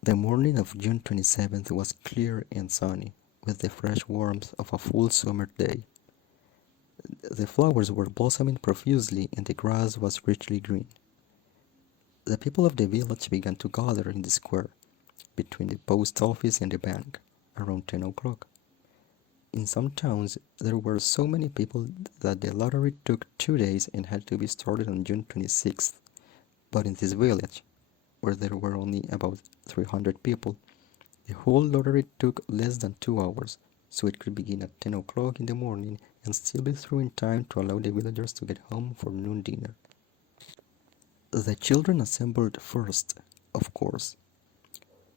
The morning of June 27th was clear and sunny, with the fresh warmth of a full summer day. The flowers were blossoming profusely and the grass was richly green. The people of the village began to gather in the square, between the post office and the bank, around 10 o'clock. In some towns, there were so many people that the lottery took 2 days and had to be started on June 26th. But in this village, where there were only about 300 people, the whole lottery took less than 2 hours, so it could begin at 10 o'clock in the morning and still be through in time to allow the villagers to get home for noon dinner. The children assembled first, of course.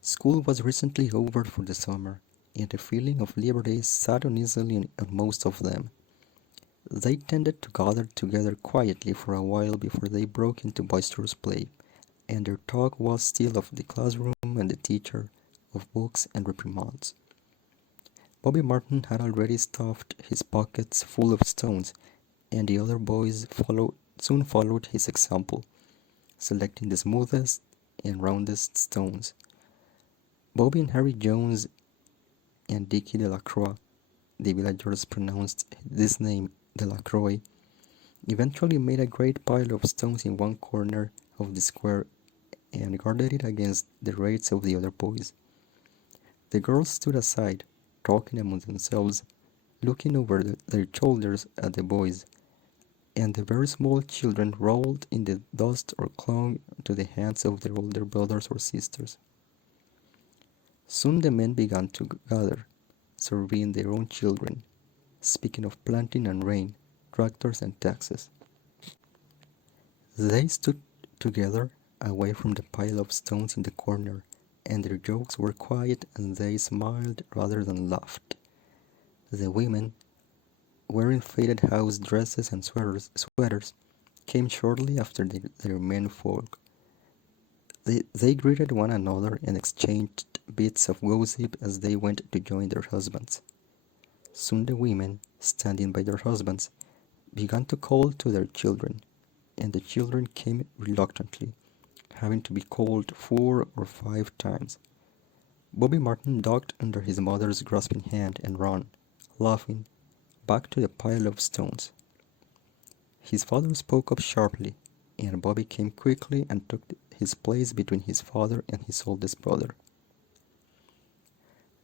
School was recently over for the summer, and the feeling of liberty sat uneasily on most of them. They tended to gather together quietly for a while before they broke into boisterous play, and their talk was still of the classroom and the teacher, of books and reprimands. Bobby Martin had already stuffed his pockets full of stones, and the other boys soon followed his example, selecting the smoothest and roundest stones. Bobby and Harry Jones and Dickie Delacroix, the villagers pronounced this name Delacroix, eventually made a great pile of stones in one corner of the square and guarded it against the raids of the other boys. The girls stood aside, talking among themselves, looking over their shoulders at the boys, and the very small children rolled in the dust or clung to the hands of their older brothers or sisters. Soon the men began to gather, surveying their own children, speaking of planting and rain, tractors and taxes. They stood together, away from the pile of stones in the corner, and their jokes were quiet and they smiled rather than laughed. The women, wearing faded house dresses and sweaters, came shortly after their men folk. They greeted one another and exchanged bits of gossip as they went to join their husbands. Soon the women, standing by their husbands, began to call to their children, and the children came reluctantly, having to be called 4 or 5 times. Bobby Martin ducked under his mother's grasping hand and ran, laughing, back to the pile of stones. His father spoke up sharply, and Bobby came quickly and took his place between his father and his oldest brother.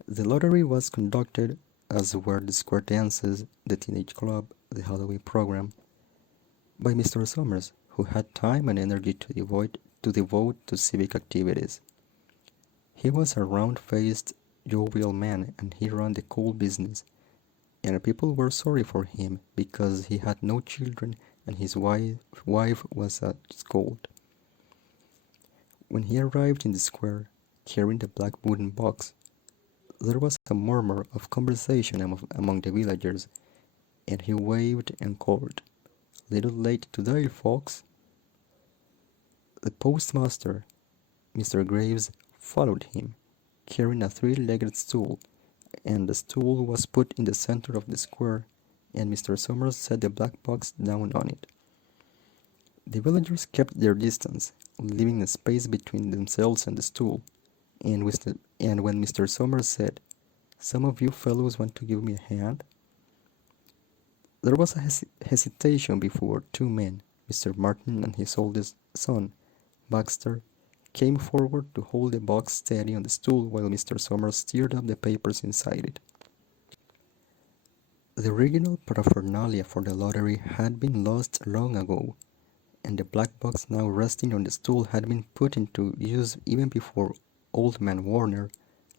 The lottery was conducted, as were the square dances, the teenage club, the Halloween program, by Mr. Summers, who had time and energy to devote to civic activities. He was a round-faced, jovial man, and he ran the coal business, and people were sorry for him because he had no children and his wife was a scold. When he arrived in the square, carrying the black wooden box, there was a murmur of conversation among the villagers, and he waved and called, "Little late today, folks." The postmaster, Mr. Graves, followed him, carrying a three-legged stool, and the stool was put in the center of the square, and Mr. Summers set the black box down on it. The villagers kept their distance, leaving a space between themselves and the stool, and when Mr. Summers said, "Some of you fellows want to give me a hand?" There was a hesitation before two men, Mr. Martin and his oldest son, Baxter, came forward to hold the box steady on the stool while Mr. Summers stirred up the papers inside it. The original paraphernalia for the lottery had been lost long ago, and the black box now resting on the stool had been put into use even before Old Man Warner,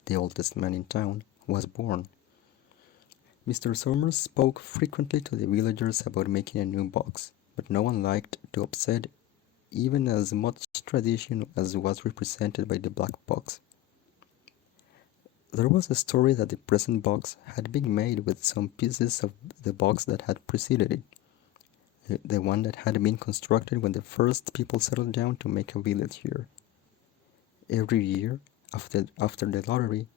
the oldest man in town, was born. Mr. Summers spoke frequently to the villagers about making a new box, but no one liked to upset even as much tradition as was represented by the black box. There was a story that the present box had been made with some pieces of the box that had preceded it, the one that had been constructed when the first people settled down to make a village here. Every year, after the lottery,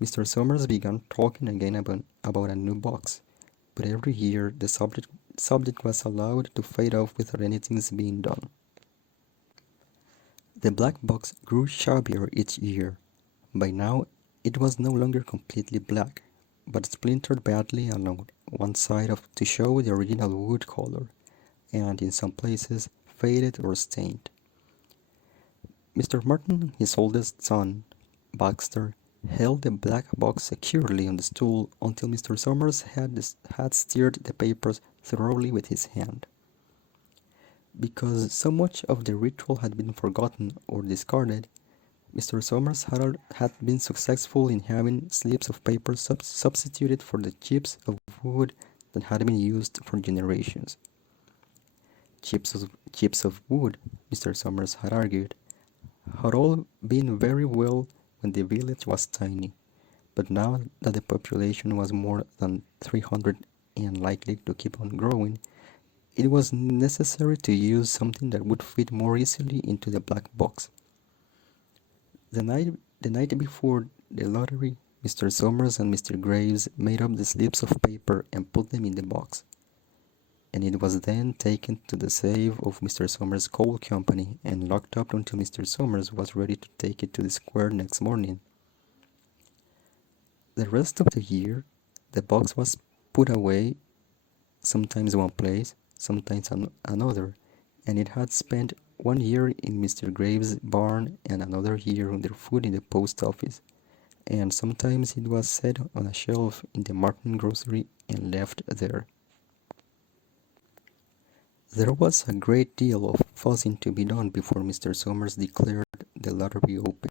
Mr. Summers began talking again about a new box, but every year the subject was allowed to fade off without anything being done. The black box grew shabbier each year, By now, it was no longer completely black, but splintered badly along one side to show the original wood color, and in some places faded or stained. Mr. Martin, his oldest son, Baxter, held the black box securely on the stool until Mr. Somers had stirred the papers thoroughly with his hand. Because so much of the ritual had been forgotten or discarded, Mr. Somers had been successful in having slips of paper substituted for the chips of wood that had been used for generations. Chips of wood, Mr. Somers had argued, had all been very well when the village was tiny, but now that the population was more than 300 and likely to keep on growing, it was necessary to use something that would fit more easily into the black box. The night before the lottery, Mr. Somers and Mr. Graves made up the slips of paper and put them in the box, and it was then taken to the safe of Mr. Somers' coal company and locked up until Mr. Somers was ready to take it to the square next morning. The rest of the year, the box was put away, sometimes one place, sometimes another, and it had spent 1 year in Mr. Graves' barn and another year underfoot in the post office, and sometimes it was set on a shelf in the Martin grocery and left there. There was a great deal of fussing to be done before Mr. Somers declared the lottery open.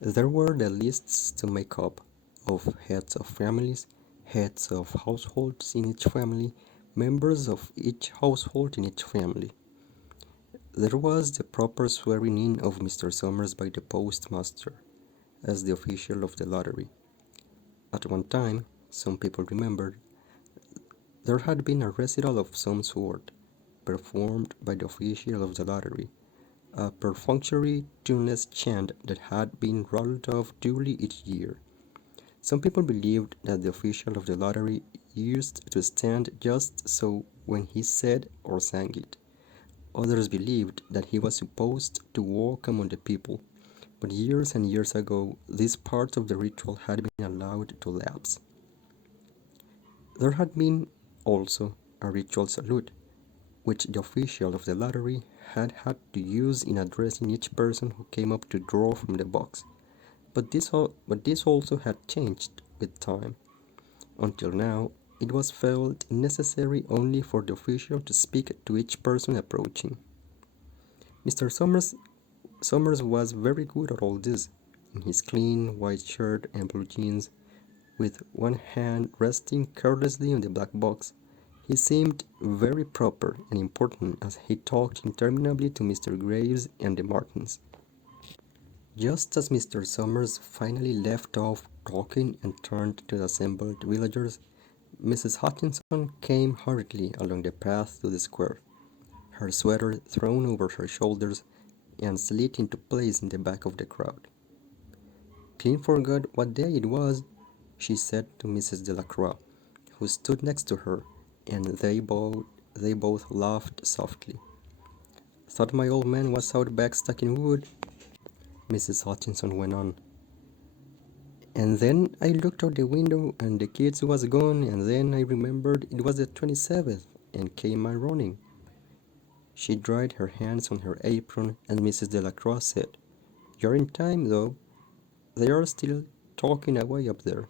There were the lists to make up, of heads of families, heads of households in each family, members of each household in each family. There was the proper swearing in of Mr. Somers by the postmaster, as the official of the lottery. At one time, some people remembered, there had been a recital of some sort, performed by the official of the lottery, a perfunctory tuneless chant that had been rattled off duly each year. Some people believed that the official of the lottery used to stand just so when he said or sang it. Others believed that he was supposed to walk among the people, but years and years ago this part of the ritual had been allowed to lapse. There had been also a ritual salute, which the official of the lottery had to use in addressing each person who came up to draw from the box, but this also had changed with time. Until now, it was felt necessary only for the official to speak to each person approaching. Mr. Somers was very good at all this, in his clean white shirt and blue jeans, with one hand resting carelessly on the black box. He seemed very proper and important as he talked interminably to Mr. Graves and the Martins. Just as Mr. Somers finally left off talking and turned to the assembled villagers, Mrs. Hutchinson came hurriedly along the path to the square, her sweater thrown over her shoulders and slid into place in the back of the crowd. Clean forgot what day it was, she said to Mrs. Delacroix, who stood next to her, and they both laughed softly. Thought my old man was out back stacking wood, Mrs. Hutchinson went on. And then I looked out the window and the kids was gone, and then I remembered it was the 27th and came on running. She dried her hands on her apron and Mrs. Delacroix said, "You're in time, though. They are still talking away up there."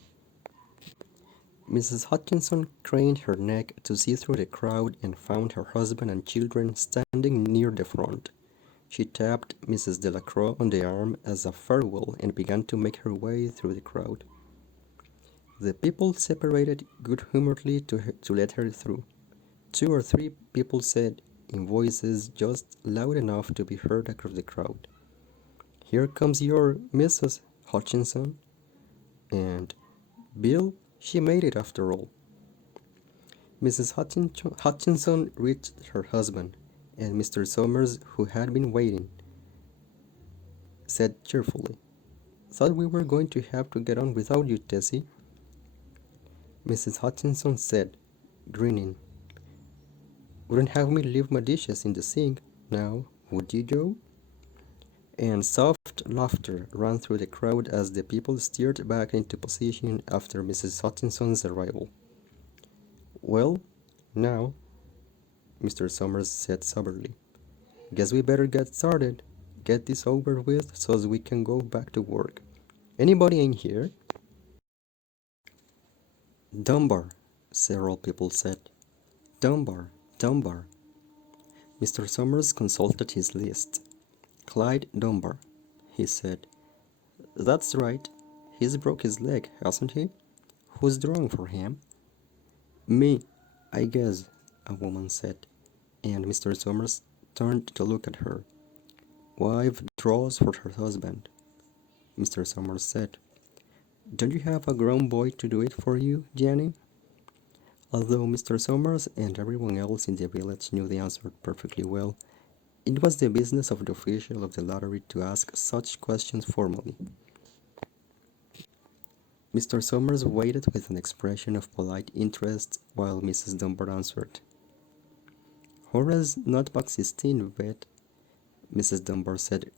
Mrs. Hutchinson craned her neck to see through the crowd and found her husband and children standing near the front. She tapped Mrs. Delacroix on the arm as a farewell and began to make her way through the crowd. The people separated good-humoredly to let her through. 2 or 3 people said, in voices just loud enough to be heard across the crowd, "Here comes your Mrs. Hutchinson." And, "Bill, she made it after all." Mrs. Hutchinson reached her husband, and Mr. Somers, who had been waiting, said cheerfully, "Thought we were going to have to get on without you, Tessie." Mrs. Hutchinson said, grinning, "Wouldn't have me leave my dishes in the sink, now, would you, Joe?" and soft laughter ran through the crowd as the people steered back into position after Mrs. Hutchinson's arrival. "Well, now," Mr. Somers said soberly, "guess we better get started. Get this over with so we can go back to work. Anybody in here?" "Dunbar," several people said. "Dunbar, Dunbar." Mr. Somers consulted his list. "Clyde Dunbar," he said. "That's right. He's broke his leg, hasn't he? Who's drawing for him?" "Me, I guess," a woman said, and Mr. Somers turned to look at her. "Wife draws for her husband," Mr. Somers said. "Don't you have a grown boy to do it for you, Jenny?" Although Mr. Somers and everyone else in the village knew the answer perfectly well, it was the business of the official of the lottery to ask such questions formally. Mr. Somers waited with an expression of polite interest while Mrs. Dunbar answered. "Horace not back 16, vet," Mrs. Dunbar said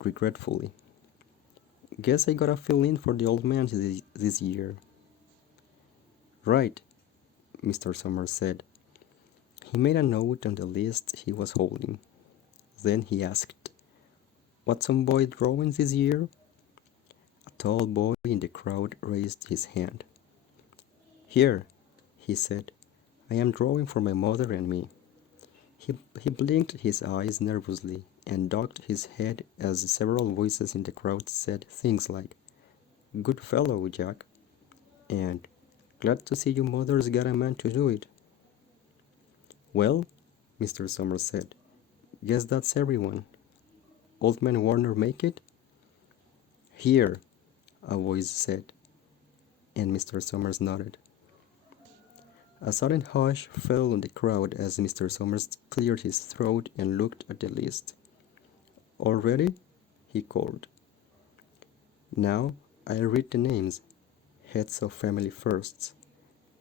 regretfully. "Guess I gotta fill in for the old man this year." "Right," Mr. Somers said. He made a note on the list he was holding. Then he asked, "What's some boy drawing this year?" A tall boy in the crowd raised his hand. "Here," he said, "I am drawing for my mother and me." He blinked his eyes nervously and ducked his head as several voices in the crowd said things like, "Good fellow, Jack," and "Glad to see your mother's got a man to do it." "Well," Mr. Somers said, "guess that's everyone. Old man Warner make it?" "Here," a voice said, and Mr. Somers nodded. A sudden hush fell on the crowd as Mr. Somers cleared his throat and looked at the list. "All ready?" he called. "Now I'll read the names, heads of family firsts,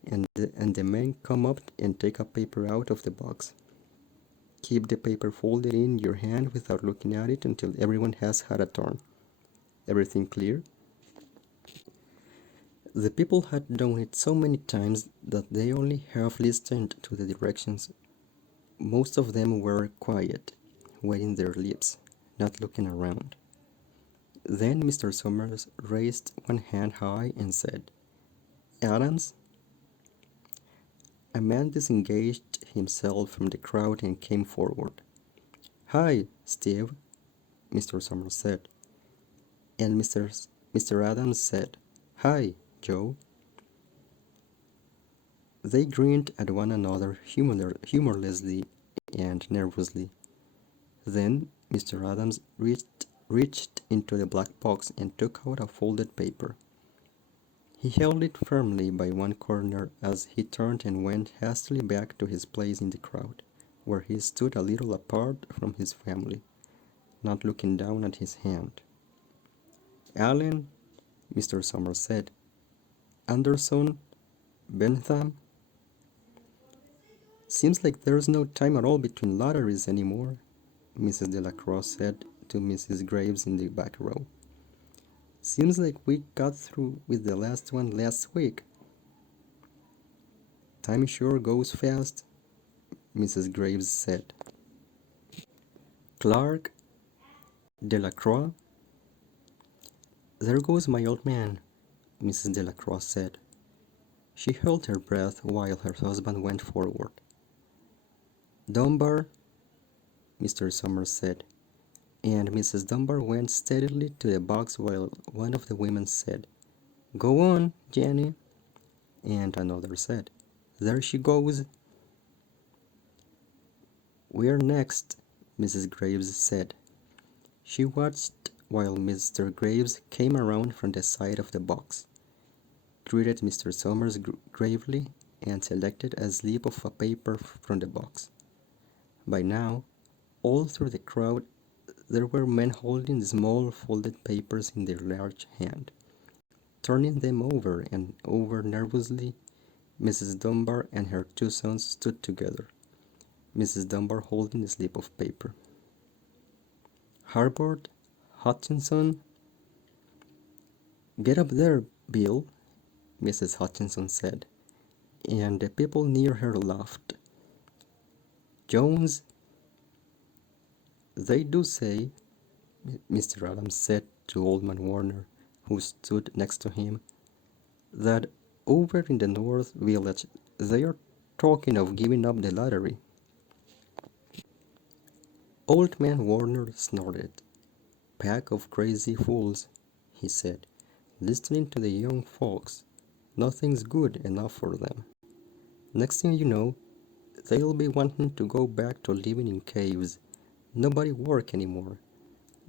and the men come up and take a paper out of the box. Keep the paper folded in your hand without looking at it until everyone has had a turn. Everything clear?" The people had done it so many times that they only half listened to the directions. Most of them were quiet, wetting their lips, not looking around. Then Mr. Somers raised one hand high and said, "Adams?" A man disengaged himself from the crowd and came forward. "Hi, Steve," Mr. Somers said. And Mr. Adams said, "Hi, Joe." They grinned at one another humorlessly and nervously. Then Mr. Adams reached into the black box and took out a folded paper. He held it firmly by one corner as he turned and went hastily back to his place in the crowd, where he stood a little apart from his family, not looking down at his hand. "Allen," Mr. Somers said. "Anderson, Bentham." "Seems like there's no time at all between lotteries anymore," Mrs. Delacroix said to Mrs. Graves in the back row. "Seems like we got through with the last one last week." "Time sure goes fast," Mrs. Graves said. "Clark, Delacroix." "There goes my old man," Mrs. Delacroix said. She held her breath while her husband went forward. "Dunbar," Mr. Somers said, and Mrs. Dunbar went steadily to the box while one of the women said, "Go on, Jenny," and another said, "There she goes." "We're next," Mrs. Graves said. She watched while Mr. Graves came around from the side of the box, greeted Mr. Somers gravely, and selected a slip of a paper from the box. By now, all through the crowd, there were men holding the small folded papers in their large hand, turning them over and over nervously. Mrs. Dunbar and her two sons stood together, Mrs. Dunbar holding the slip of paper. "Harvard?" Hutchinson, get up there, Bill, Mrs. Hutchinson said, and the people near her laughed. Jones, they do say, Mr. Adams said to Old Man Warner, who stood next to him, that over in the North Village they are talking of giving up the lottery. Old Man Warner snorted. Pack of crazy fools, he said, listening to the young folks. Nothing's good enough for them. Next thing you know, they'll be wanting to go back to living in caves. Nobody work anymore.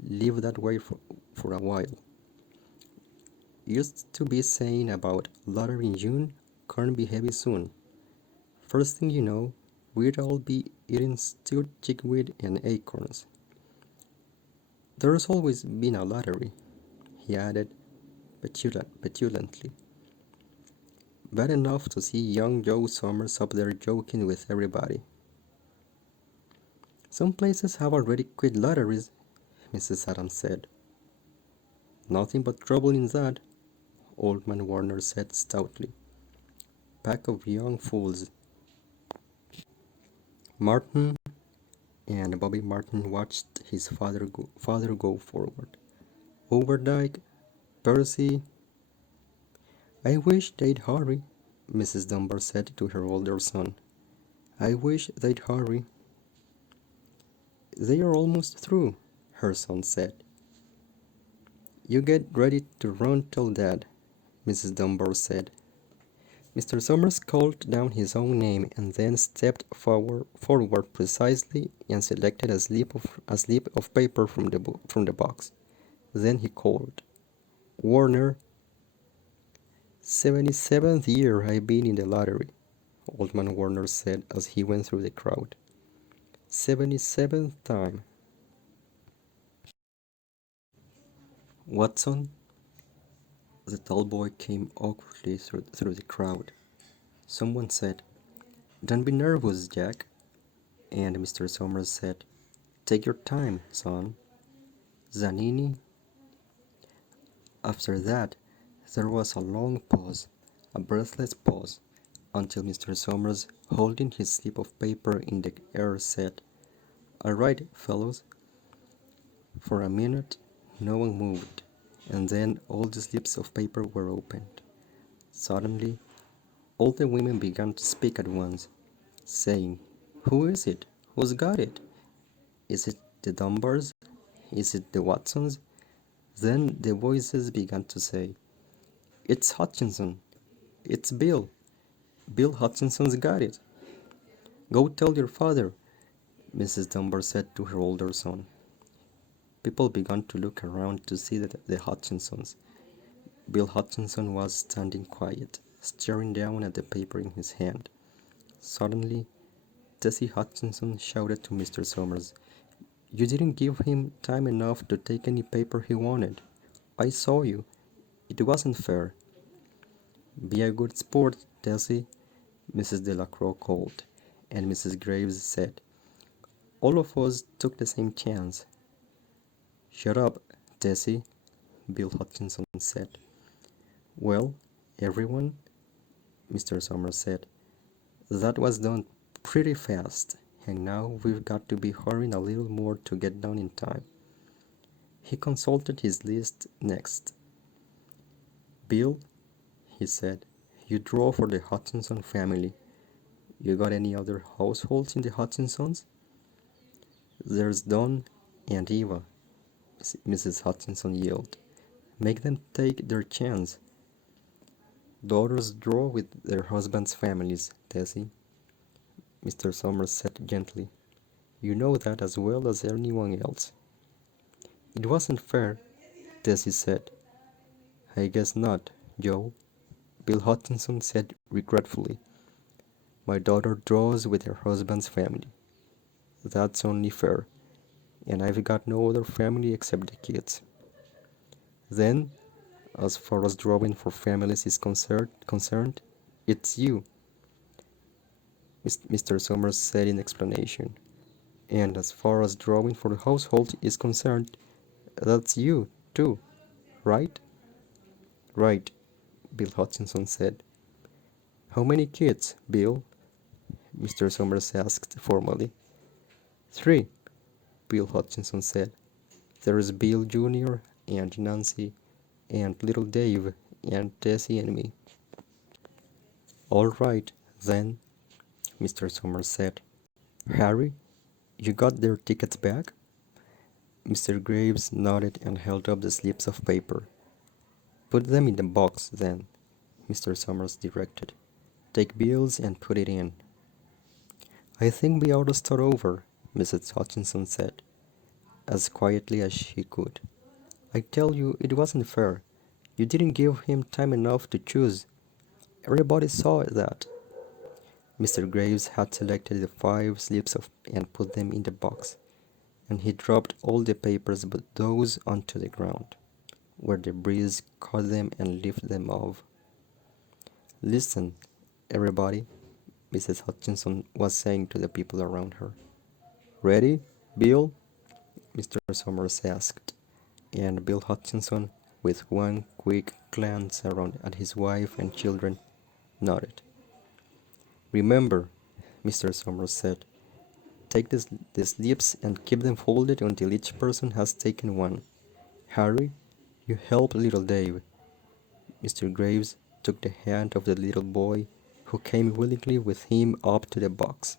Live that way for a while. Used to be saying about lottery in June, can't be heavy soon. First thing you know, we'd all be eating stewed chickweed and acorns. There's always been a lottery, he added petulantly. Bad enough to see young Joe Somers up there joking with everybody. Some places have already quit lotteries, Mrs. Adams said. Nothing but trouble in that, Old Man Warner said stoutly. Pack of young fools. Martin and Bobby Martin watched his father go forward. Overdyke, Percy. I wish they'd hurry, Mrs. Dunbar said to her older son. I wish they'd hurry. They are almost through, her son said. You get ready to run till Dad, Mrs. Dunbar said. Mr. Somers called down his own name and then stepped forward precisely and selected a slip of paper from the box. Then he called, Warner. 77th year I've been in the lottery, Old Man Warner said as he went through the crowd. 77th time. Watson? The tall boy came awkwardly through the crowd. Someone said, Don't be nervous, Jack. And Mr. Somers said, Take your time, son. Zanini? After that, there was a long pause, a breathless pause, until Mr. Somers, holding his slip of paper in the air, said, All right, fellows. For a minute, no one moved, and then all the slips of paper were opened. Suddenly, all the women began to speak at once, saying, Who is it? Who's got it? Is it the Dunbars? Is it the Watsons? Then the voices began to say, It's Hutchinson. It's Bill. Bill Hutchinson's got it. Go tell your father, Mrs. Dunbar said to her older son. People began to look around to see the Hutchinsons. Bill Hutchinson was standing quiet, staring down at the paper in his hand. Suddenly, Tessie Hutchinson shouted to Mr. Somers, You didn't give him time enough to take any paper he wanted. I saw you. It wasn't fair. Be a good sport, Tessie, Mrs. Delacroix called, and Mrs. Graves said, All of us took the same chance. Shut up, Tessie, Bill Hutchinson said. Well, everyone, Mr. Somers said, that was done pretty fast, and now we've got to be hurrying a little more to get done in time. He consulted his list next. Bill, he said, you draw for the Hutchinson family. You got any other households in the Hutchinsons? There's Don and Eva, Mrs. Hutchinson yelled. Make them take their chance. Daughters draw with their husbands' families, Tessie, Mr. Somers said gently. You know that as well as anyone else. It wasn't fair, Tessie said. I guess not, Joe, Bill Hutchinson said regretfully. My daughter draws with her husband's family. That's only fair, and I've got no other family except the kids. Then, as far as drawing for families is concerned, it's you, Mr. Somers said in explanation. And as far as drawing for the household is concerned, That's you, too, right? Right, Bill Hutchinson said. How many kids, Bill? Mr. Somers asked formally. 3, Bill Hutchinson said. There's Bill Jr. and Nancy and little Dave and Tessie and me. All right, then, Mr. Somers said. Harry, you got their tickets back? Mr. Graves nodded and held up the slips of paper. Put them in the box, then, Mr. Somers directed. Take Bill's and put it in. I think we ought to start over, Mrs. Hutchinson said, as quietly as she could. I tell you, it wasn't fair. You didn't give him time enough to choose. Everybody saw that. Mr. Graves had selected the 5 slips and put them in the box, and he dropped all the papers but those onto the ground, where the breeze caught them and lifted them off. Listen, everybody, Mrs. Hutchinson was saying to the people around her. Ready, Bill? Mr. Somers asked, and Bill Hutchinson, with one quick glance around at his wife and children, nodded. Remember, Mr. Somers said, take the slips and keep them folded until each person has taken one. Harry, you help little Dave. Mr. Graves took the hand of the little boy, who came willingly with him up to the box.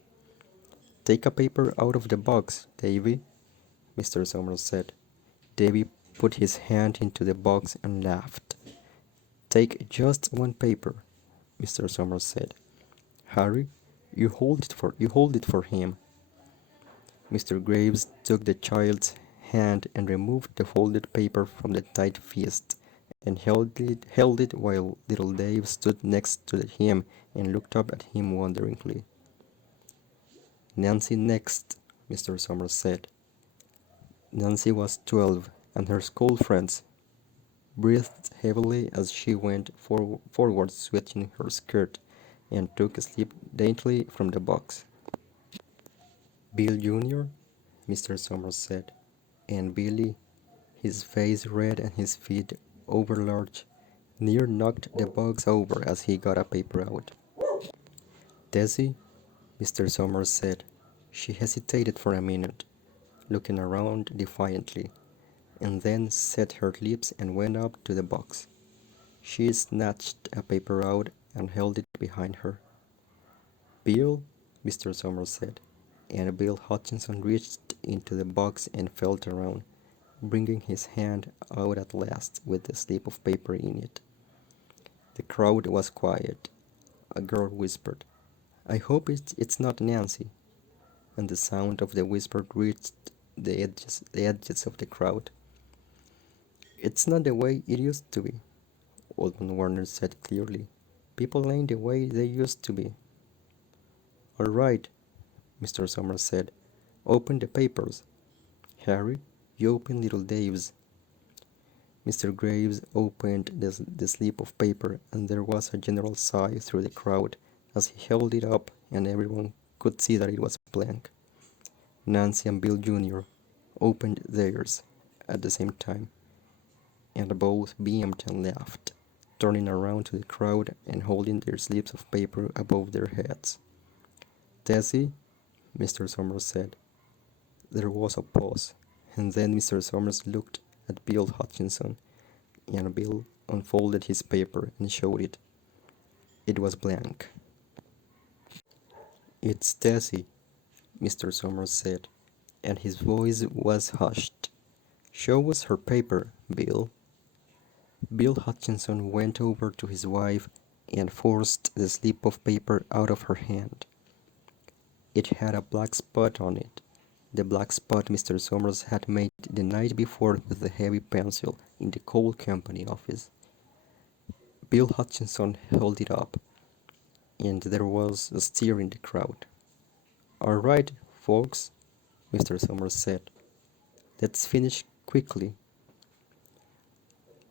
Take a paper out of the box, Davy, Mr. Somers said. Davy put his hand into the box and laughed. Take just one paper, Mr. Somers said. Harry, you hold it for him. Mr. Graves took the child's hand and removed the folded paper from the tight fist and held it while little Dave stood next to him and looked up at him wonderingly. Nancy next, Mr. Somers said. Nancy was 12, and her school friends breathed heavily as she went forward switching her skirt and took a slip daintily from the box. Bill Jr., Mr. Somers said, and Billy, his face red and his feet overlarge, near knocked the box over as he got a paper out. Tessie, Mr. Somers said. She hesitated for a minute, looking around defiantly, and then set her lips and went up to the box. She snatched a paper out and held it behind her. Bill, Mr. Somers said, and Bill Hutchinson reached into the box and felt around, bringing his hand out at last with the slip of paper in it. The crowd was quiet. A girl whispered, I hope it's not Nancy, and the sound of the whisper reached the edges of the crowd. It's not the way it used to be, Old Man Warner said clearly. People ain't the way they used to be. All right, Mr. Somers said. Open the papers. Harry, you open little Dave's. Mr. Graves opened the slip of paper, and there was a general sigh through the crowd as he held it up, and everyone could see that it was blank. Nancy and Bill Jr. opened theirs at the same time, and both beamed and laughed, turning around to the crowd and holding their slips of paper above their heads. Tessie, Mr. Somers said. There was a pause, and then Mr. Somers looked at Bill Hutchinson, and Bill unfolded his paper and showed it. It was blank. It's Tessie, Mr. Somers said, and his voice was hushed. Show us her paper, Bill. Bill Hutchinson went over to his wife and forced the slip of paper out of her hand. It had a black spot on it, the black spot Mr. Somers had made the night before with a heavy pencil in the coal company office. Bill Hutchinson held it up, and there was a stir in the crowd. All right, folks, Mr. Somers said. Let's finish quickly.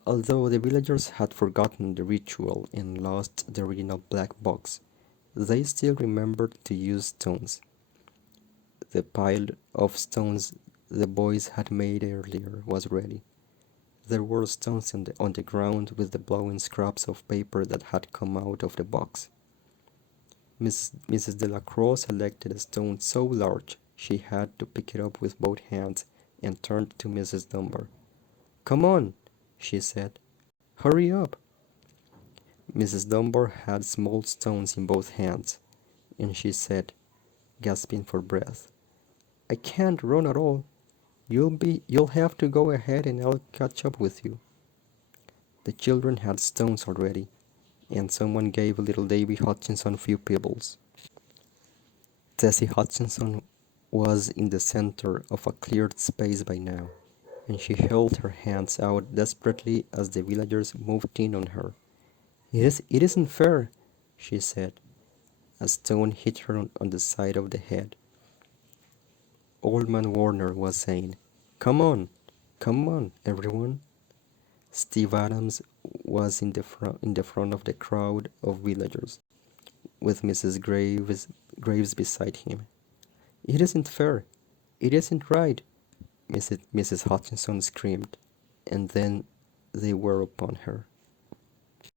Although the villagers had forgotten the ritual and lost the original black box, they still remembered to use stones. The pile of stones the boys had made earlier was ready. There were stones on the ground with the blowing scraps of paper that had come out of the box. Mrs. Delacroix selected a stone so large she had to pick it up with both hands and turned to Mrs. Dunbar. "Come on," she said. "Hurry up." Mrs. Dunbar had small stones in both hands, and she said, gasping for breath, "I can't run at all. You'll have to go ahead and I'll catch up with you." The children had stones already, and someone gave little Davy Hutchinson a few pebbles. Tessie Hutchinson was in the center of a cleared space by now, and she held her hands out desperately as the villagers moved in on her. It isn't fair," she said. A stone hit her on the side of the head. Old Man Warner was saying, come on, everyone." Steve Adams was in the front of the crowd of villagers, with Mrs. Graves beside him. "It isn't fair. It isn't right," Mrs. Hutchinson screamed, and then they were upon her.